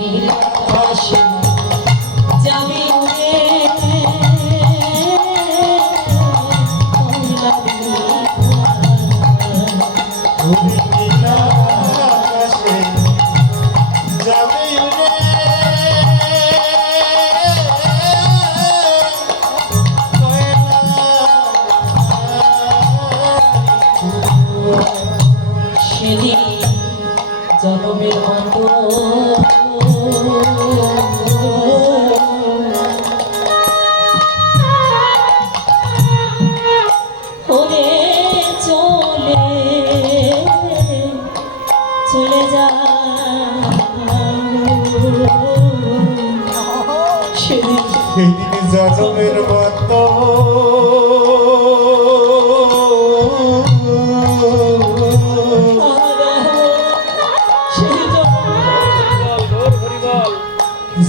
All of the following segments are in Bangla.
নীল আকাশে যাবি উড়ে সেদিন জনমের মতো ওরে চলে চলে যা সেদিন জনমের মতো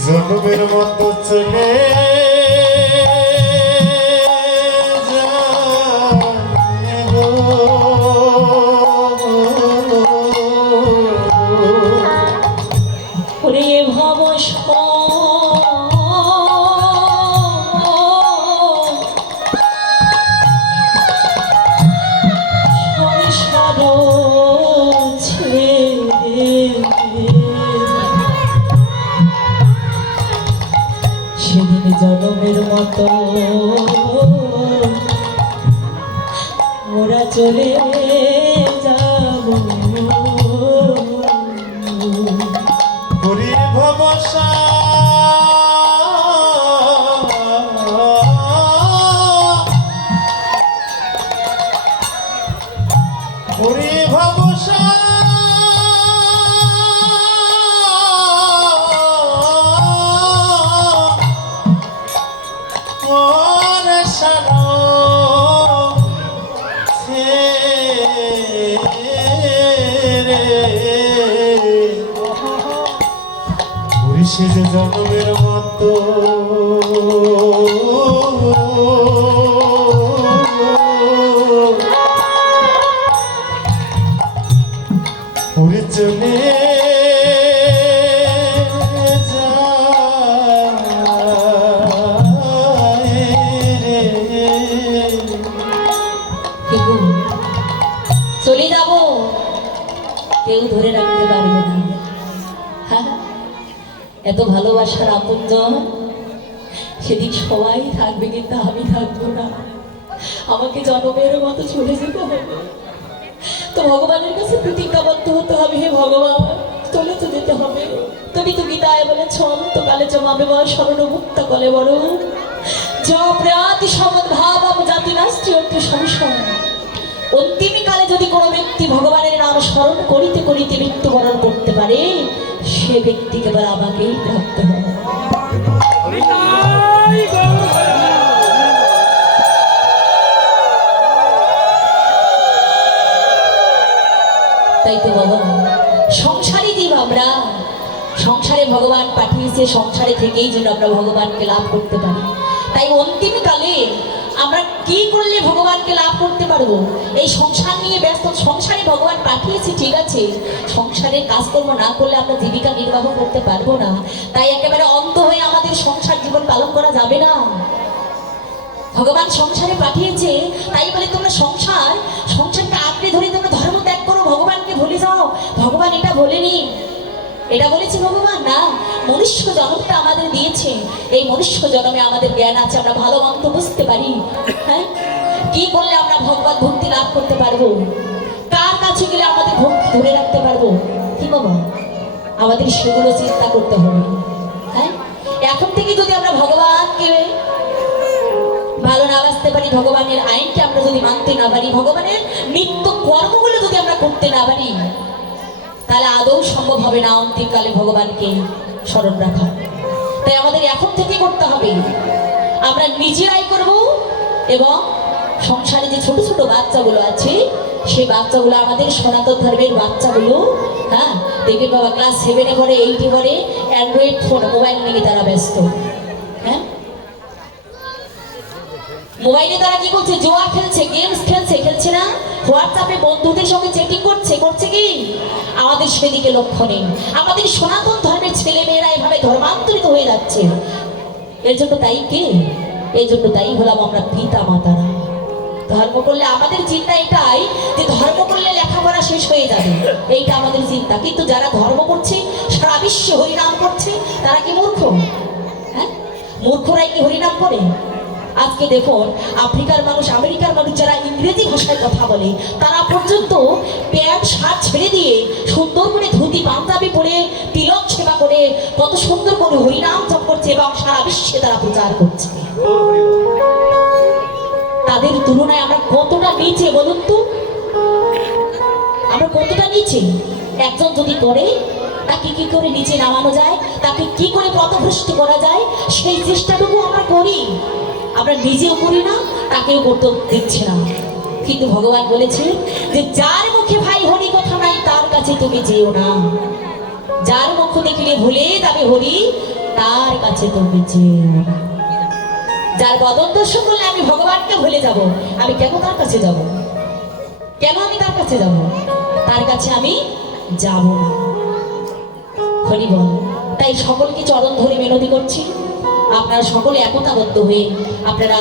জনমের মতো চলে ভব সেদিন জনমের মতো ওরা চলে যাব ভবসা ভবসা সে যে জনমের মতো উড়ে চলে চলে যাব কেউ ধরে রাখতে পারবে না। এত ভালোবাসার আপনজন সেদিন সবাই থাকবে কিন্তু আমি থাকবো না। আমাকে জনমের মতো চলে যেতে হবে। তো ভগবানের কাছে প্রতিজ্ঞাবদ্ধ হতে হবে, হে ভগবান চলে তো যেতে হবে। তুমি তো গীতায় বলেছ অন্তকালে জমাবে বল স্মরণভুক্ত কলে বড় প্রাতি সমদ্ভাব জাতি রাষ্ট্রীয় সংশয়। অন্তিমকালে যদি কোনো ব্যক্তি ভগবানের নাম স্মরণ করিতে করিতে মৃত্যুবরণ করতে পারে সে ব্যক্তিকে এবার আমাকেই ভাবতে হবে। তাই তো বাবা সংসারী জীব আমরা, সংসারে ভগবান পাঠিয়েছে, সংসারে থেকেই যেন আমরা ভগবানকে লাভ করতে পারি। তাই অন্তিমকালে আমরা কি করলে ভগবানকে লাভ করতে পারবো? এই সংসার নিয়ে ব্যস্ত, সংসারে ভগবান পাঠিয়েছে ঠিক আছে, সংসারের কাজকর্ম না করলে আমরা জীবিকা নির্বাহ করতে পারবো না। তাই একেবারে অন্ধ হয়ে আমাদের সংসার জীবন পালন করা যাবে না। ভগবান সংসারে পাঠিয়েছে, তাই বলে তোমরা সংসারকে আঁকড়ে ধরে তোমরা ধর্ম ত্যাগ করো, ভগবানকে ভুলে যাও। ভগবান এটা বলেনি, এটা বলেছে ভগবান না। মনুষ্য জন্মটা আমাদের দিয়েছে, এই মনুষ্য জন্মে আমাদের জ্ঞান আছে, আমরা ভালো মন্দ বুঝতে পারি। হ্যাঁ, কি করলে আমরা ভগবত ভক্তি লাভ করতে পারবো, কার কাছে গেলে আমাদের ভক্তি ধরে রাখতে পারবো, কি বাবা আমাদের সেগুলো চিন্তা করতে হবে। হ্যাঁ, এখন থেকে যদি আমরা ভগবানকে ভালো না বাসতে পারি, ভগবানের আইনকে আমরা যদি মানতে না পারি, ভগবানের নিত্য কর্মগুলো যদি আমরা করতে না পারি, তাহলে আদৌ সম্ভব হবে না অন্তিমকালে ভগবানকে স্মরণ রাখা। তাই আমাদের এখন থেকে করতে হবে, আমরা নিজেরাই করব এবং সংসারে যে ছোট ছোট বাচ্চাগুলো আছে সেই বাচ্চাগুলো আমাদের সনাতন ধর্মের বাচ্চাগুলো, হ্যাঁ দেখবে বাবা ক্লাস 7-এ পড়ে 8-এ পড়ে, অ্যান্ড্রয়েড ফোন মোবাইল নিয়ে তারা ব্যস্ত। হ্যাঁ, মোবাইলে তারা কি করছে, জোয়া খেলছে, গেমস খেলছে, খেলছে না, হোয়াটসঅ্যাপে বন্ধুদের সঙ্গে চ্যাটিং করছে, করছে কি, আমাদের সেদিকে লক্ষ্য নেই। আমাদের সনাতন ধর্মের ছেলে মেয়েরা যাচ্ছে। এর জন্য দায়ী কে? এই জন্য দায়ী হলাম আমরা পিতা মাতারা। ধর্ম করলে আমাদের চিন্তা এটাই যে ধর্ম করলে লেখাপড়া শেষ হয়ে যাবে, এইটা আমাদের চিন্তা। কিন্তু যারা ধর্ম করছে, সারা বিশ্বে হরিনাম করছে, তারা কি মূর্খ? হ্যাঁ, মূর্খরাই কি হরিনাম করে? আজকে দেখুন, আফ্রিকার মানুষ, আমেরিকার মানুষ যারা ইংরেজি ভাষায় কথা বলে, তারা পর্যন্ত প্যান্ট শার্ট ছেড়ে দিয়ে সুন্দর করে ধুতি পাঞ্জাবি পরে তিলক সেবা করে কত সুন্দর করে হরিনাম জপ করছে এবং সারা বিশ্বে তারা প্রচার করছে। তাদের তুলনায় আমরা কতটা নিচে বলুন তো? আমরা কতটা নিচে? একজন যদি করে, তাকে কি করে নিচে নামানো যায়, তাকে কি করে পথভ্রষ্ট করা যায়, সেই চেষ্টাটুকু আমরা করি। আমরা নিজেও করি না, তাকেও করতে দিচ্ছি না। কিন্তু ভগবান বলেছে যে যার মুখে ভাই হরি কথা নাই, তার কাছে তুমি যেও না। যার মুখ দেখিলে ভুলে যাবে হরি, তার কাছে তুমি যেও না। যার বদন দর্শন করলে আমি ভগবানকে ভুলে যাব, আমি কেন তার কাছে যাব? কেন আমি তার কাছে যাব? তার কাছে আমি যাব না। হরি বল। তাই সকলকে চরণ ধরে মিনতি করছি, আপনারা সকলে একতাবদ্ধ হয়ে আপনারা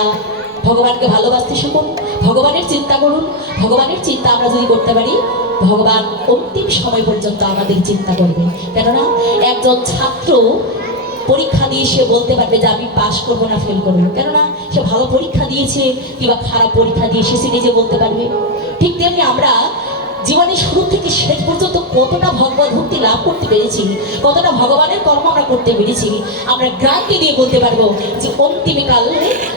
ভগবানকে ভালোবাসতে শিখুন, ভগবানের চিন্তা করুন। ভগবানের চিন্তা আমরা যদি করতে পারি, ভগবান অন্তিম সময় পর্যন্ত আমাদের চিন্তা করবে। কেননা একজন ছাত্র পরীক্ষা দিয়ে সে বলতে পারবে যে আমি পাস করবো না ফেল করবো, কেননা সে ভালো পরীক্ষা দিয়েছে কিংবা খারাপ পরীক্ষা দিয়েছে, সে নিজে বলতে পারবে। ঠিক তেমনি আমরা জীবনের শুরু থেকে শেষ পর্যন্ত কতটা ভগবত ভক্তি লাভ করতে পেরেছি, কতটা ভগবানের কর্ম আমরা করতে পেরেছি, আমরা গ্রান্টি দিয়ে বলতে পারবো যে অন্তিমকালে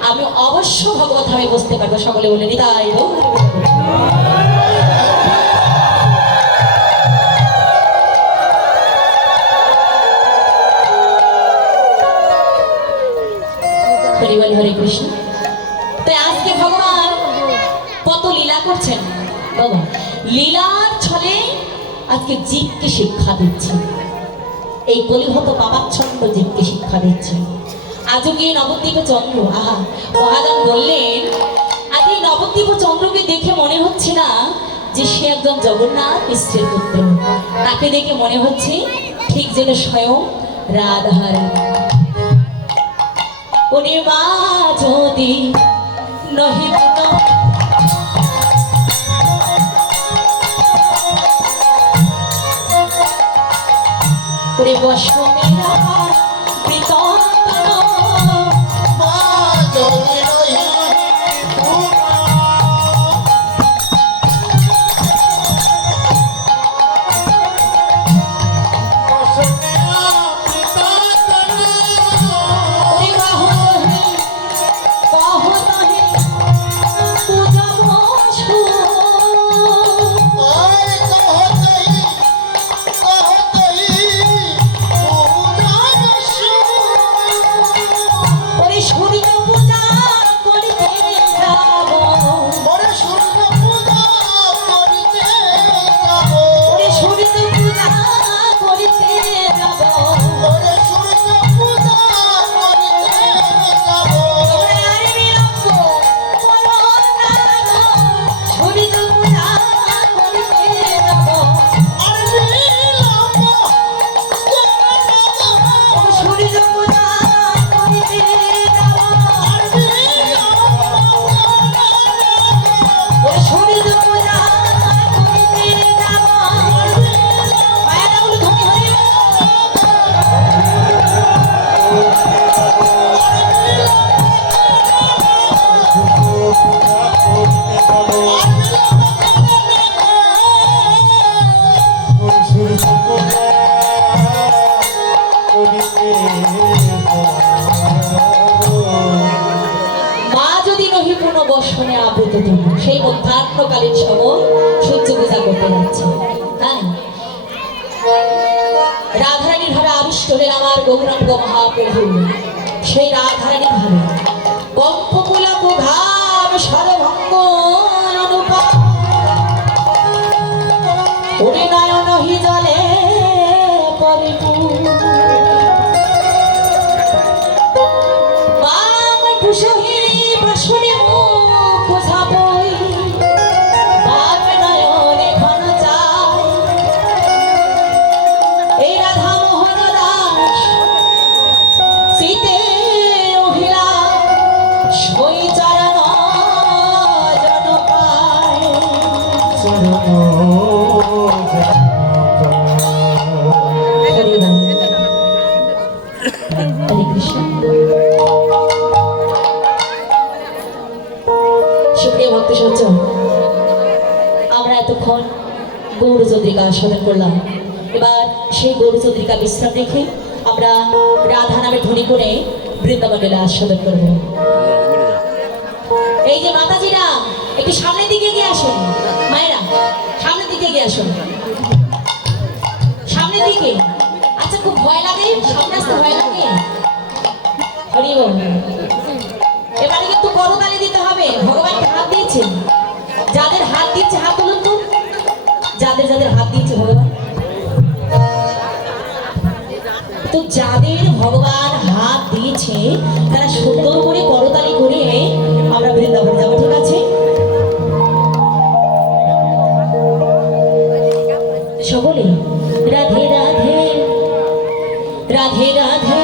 আমি অবশ্য ভগবত ধামে বসতে পারবো। সকলে বলে নিতাই গৌর। হরি বল, হরে কৃষ্ণ। তাই আজকে ভগবান কত লীলা করছেন বাবা, লীলার ছলে আজকে জীবকে শিক্ষা দিচ্ছে। এই কলিহত পাপাচ্ছন্ন জীবকে শিক্ষা দিচ্ছে। আজও গিয়ে নবদ্বীপ চন্দ্র, আহা, মহাজন বললেন আজ এই নবদ্বীপ চন্দ্রকে দেখে মনে হচ্ছে না যে সে একজন জগন্নাথ মিশ্রের পুত্র, তাকে দেখে মনে হচ্ছে ঠিক যেন স্বয়ং রাধারানী। ওরে মা যদি নহিব ওরে বসমেরা বিতন্ত্র, মা যদি নহিব ওরে বাহুহি কহতাহি পূজা বসু। ওরে সূর্য পূজা করিতে যাব, ওরে সূর্য পূজা করিতে যাব, ওরে আর বিলম্ব করো না গো, সূর্য পূজা করিতে যাব, ও সূর্য পূজা করিতে যাব, ও সূর্য পূজা করিতে যাব। মায়া রাহুল ধনী হরি বল। মা যদি নহি পূর্ণ বর্ষণে আবৃত তুমি, সেই মধ্যাহ্নকালীন সময় সূর্য পূজা করতে যাচ্ছে। হ্যাঁ, রাধারানীর ভাবে আবিষ্ট হলেন আমার গৌরাঙ্গ মহাপ্রভু। সেই রাধারানীর ভাবে কম্পকুলা প্রভাব সরভঙ্গ অনুপম, ওরে নয়ন হি জলে পরিপূর্ণ, বাম টুসহি বাসনে মুখ ঝাপই, বাম নয়নে ঘন চাই। এই রাধা মোহন দাস গরু চন্দ্রিকা আস্বাদন করলাম। এবার সেই গরু চন্দ্রিকা বিশ্রাম রেখে আমরা রাধা নামে ধ্বনি করে বৃন্দাবন লীলা আস্বাদন করব। এই যে মাতাজিরা একটু সামনের দিকে গিয়ে আসুন, মায়েরা সামনের দিকে গিয়ে আসুন, সামনের দিকে। আচ্ছা, খুব ভয় লাগে, সামনে আসতে ভয় লাগে। হরি বল। এবারে কিন্তু করতালি দিতে হবে। ভগবানকে হাত দিয়েছেন, যাদের হাত দিয়েছে হাত তুলুন তো, যাদের যাদের হাত দিয়েছে ভগবান। তো যাদের ভগবান হাত দিয়েছে তারা সুন্দর করে করতালি করে আমরা বৃন্দাবন যাবো, ঠিক আছে? সকলে রাধে রাধে রাধে রাধে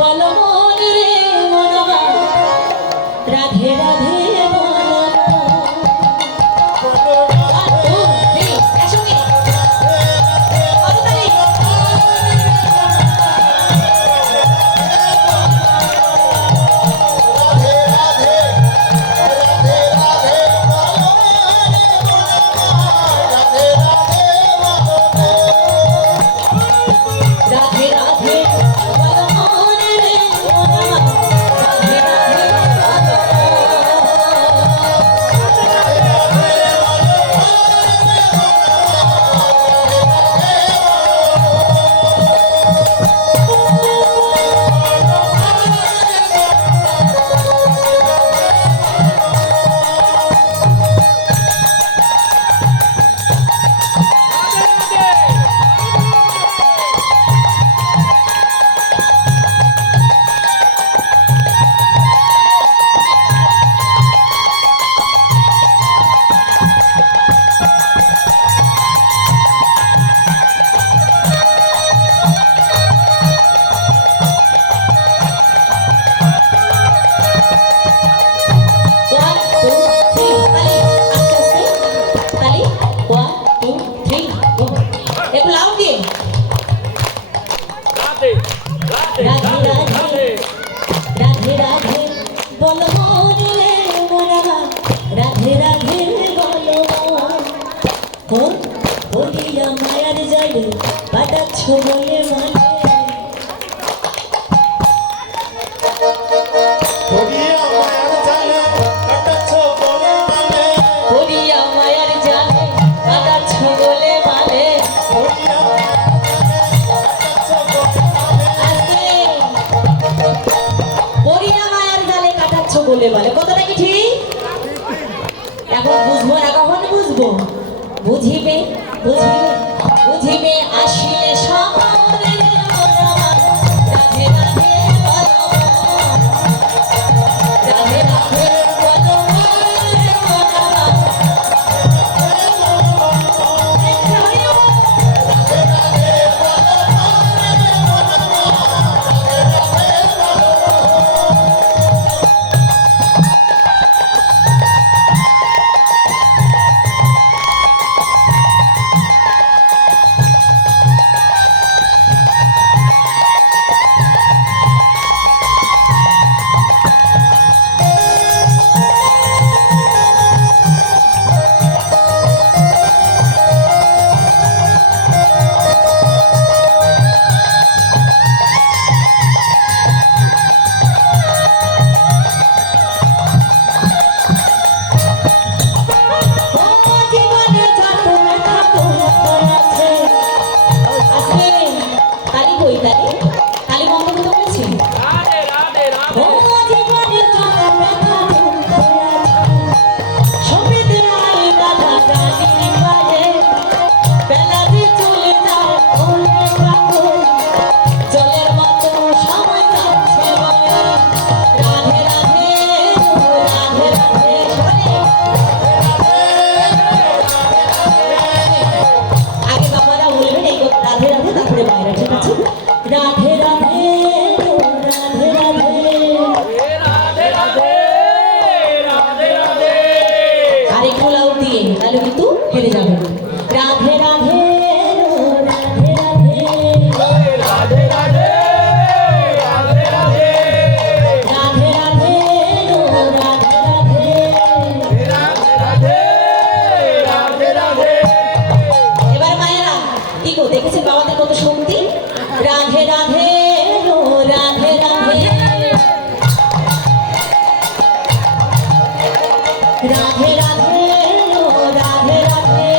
বলো মন রে মনবা, রাধে রাধে বলো একসঙ্গে করতালি। রাধে রাধে বলো মন রে মনবা, Radhe Radhe One, two, three, তালি, আস্তে আস্তে, তালি, 1, 2, 3, go. একটু loud দিয়ে। রাধে রাধে রাধে রাধে বলো মন রে মনবা, রাধে রাধে বলো মন। ও বলিয়া মায়ার জালে কাটাচ্ছ বলে মানে, বলিয়া মায়ার জালে কাটাচ্ছ বলে মানে। আস্তে। বলিয়া মায়ার জালে কাটাচ্ছ বলে মানে, কথাটা কি ঠিক? এখন বুঝবো না, কখন বুঝবো? বুঝিবে বুঝিবে বুঝিবে আসিলে সমরে মনবা, রাধে রাধে বলো মন, রাধে রাধে বলো মন মনবা। তাহলে কিন্তু হেরে যাবে। রাধে রাধে রাধে রাধে রাধে রাধে রাধে রাধে রাধে রাধে রাধে রাধে রাধে রাধে রাধে ও রাধে রাধে রাধে রাধে ও রাধে রাধে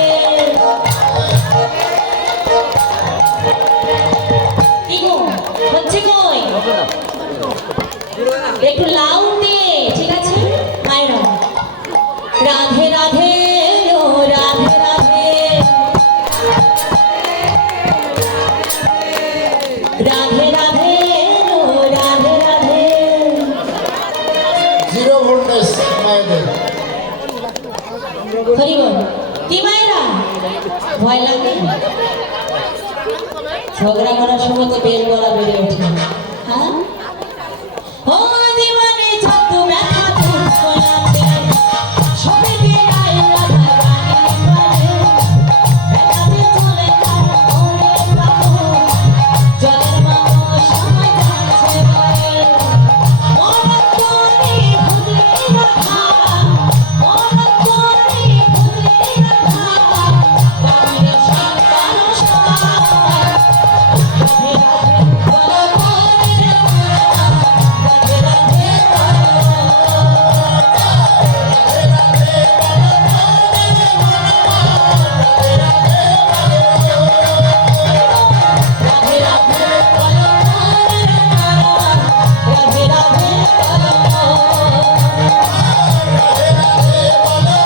কি গো হচ্ছে কই একটু লাউ দিয়ে ঠিক আছে মায়েরা রাধে রাধে ও রাধে রাধে রাধে রাধে ও রাধে রাধে জিরো ভোল্টেজ মায়েদের হরি বল কি মায়েরা ভয় লাগে ঝগড়া করার সময় তো বেল গলা বেড়ে ওঠে হ্যাঁ ও দিওয়ানে যত ব্যথা তোর কোলাতে সবে বেড়ায় রাধা রানী বলে ব্যথাতে চলে তার ওরে বাবু জলের মামা সময় যাচ্ছে বলে মরণ করে খুঁজে রাখা মরণ করে খুঁজে রাখা বাবুরে সন্তান সবার রাধে রাধে বলো মনে রাধে রাধে রাধে রাধে বলো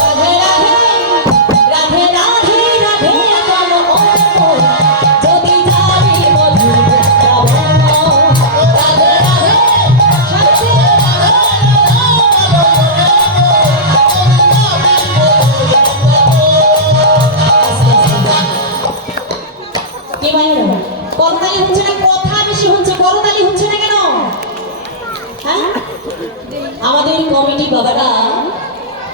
মনে রাধে রাধে রাধে রাধে রাধে রাধে বলো মন যদি যাই মধুর শ্রাবণ রাধে রাধে সত্যি কি মায়েরা করতালি হচ্ছে না কথা বেশি হচ্ছে করতালি হচ্ছে না কেন হ্যাঁ আমাদের কমিটি বাবারা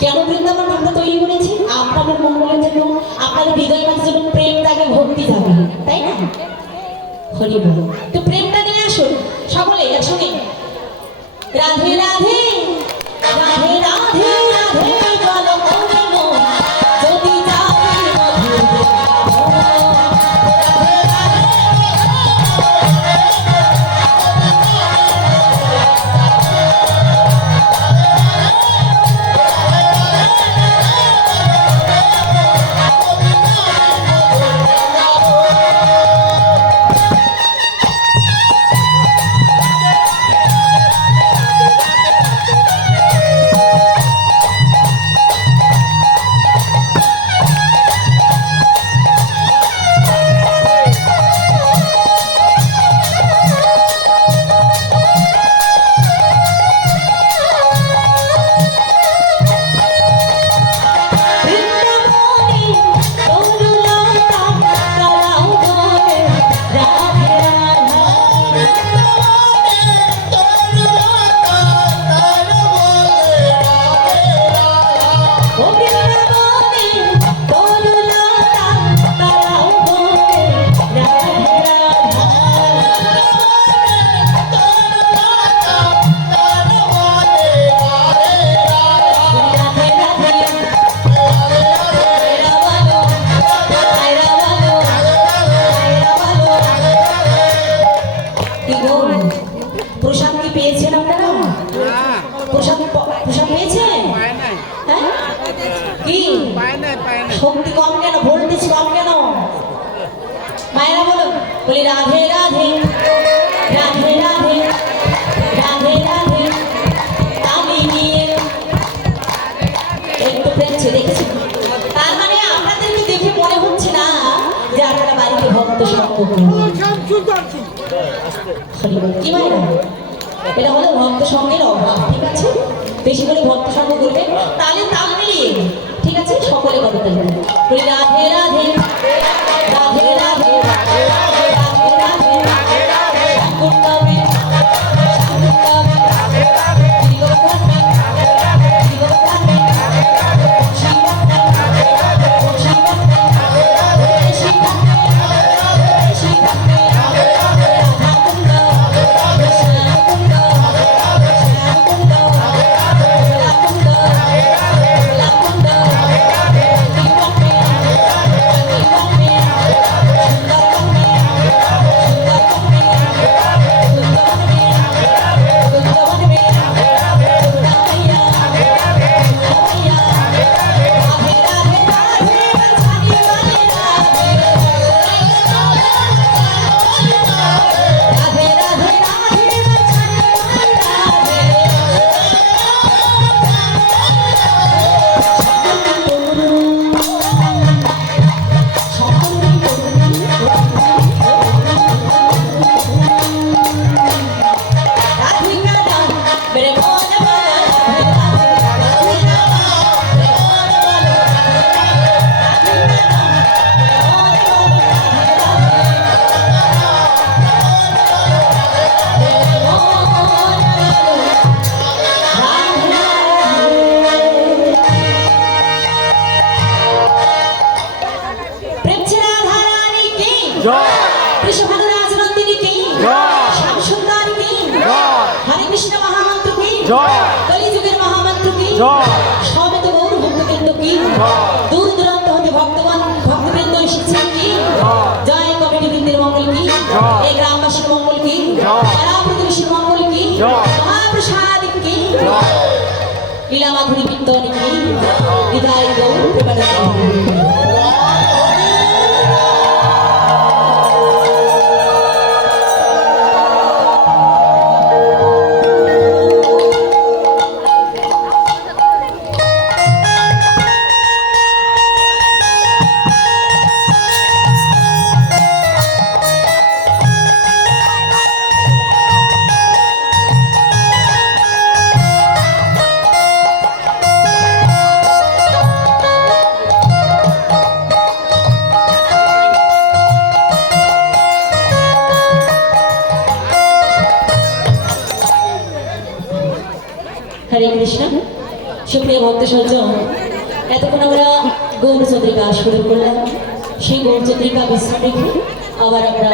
কেন বৃন্দাবন আমরা তৈরি করেছি আপনাদের মঙ্গলের জন্য আপনাদের হৃদয় মাঝে যেন প্রেমটাকে ভক্তি থাকে তাই না হরি বল তো প্রেমটা নিয়ে আসুন সকলে একসঙ্গে রাধে রাধে রাধে রাধে রাধে বলো মনে মন যদি যাই মধুর বৃন্দাবন। বৃন্দাবনে তরুলতা তারাও বলে রাধে রাধে ও বৃন্দাবনে তরুলতা তারাও বলে রাধে রাধে রাধে রাবালো রাবালো রাবালো প্রসাদ কি পেয়েছেন আপনারা প্রসাদ প্রসাদ পেয়েছেন হ্যাঁ কি শক্তি কম কেন ভোল্টেজ কম কেন মায়েরা বলো বলি রাধে রাধে রাধে রাধে রাধে রাধে আমি নিয়ে একটু পেয়েছে দেখেছি তার মানে আপনাদেরকে দেখে মনে হচ্ছে না যে আপনারা বাড়িতে ভক্ত সঙ্গ করবেন কি মায়েরা এটা হলো ভক্ত সঙ্গের অভাব ঠিক আছে বেশি করে ভক্ত সঙ্গ করবেন তাহলে তাল মিলিয়ে ঠিক আছে সকলে করতে হবে বলি রাধে রাধে রাধে রাধে রাধে রাধে শাকুন্তবে শাকুন্তবে জীবনে জীবনে শিবনে শিবনে শিবনে শিবনে রাধাকুন্দ শ্যামকুন্দ শ্যামকুন্দ লাকুন্দ লাকুন্দ জীবনে জয় কৃষ্ণ রাজনন্দিনী কি জয় শ্যাম সুন্দর কি জয় হরে কৃষ্ণ মহামন্ত্র কি জয় কলিযুগের মহামন্ত্র কি জয় সবেত গৌর ভক্তবৃন্দ কি জয় দূর দূরান্ত হতে ভক্তবৃন্দ এসেছেন কি জয় কমিটি বৃন্দের মঙ্গল কি জয়। এই গ্রামবাসীর মঙ্গল কি জয়। পাড়া প্রতিবেশীর মঙ্গল কি জয়। মহাপ্রসাদ কি লীলা মাধুরী কীর্তন কি হৃদয় গৌর প্রেমানন্দ। হরে কৃষ্ণ সুপ্রিয় ভক্ত সজ্জন, এতক্ষণ আমরা গৌরচন্দ্রিকা শুরু করলাম। সেই গৌরচন্দ্রিকা বিশ্রাম রেখে আবার আমরা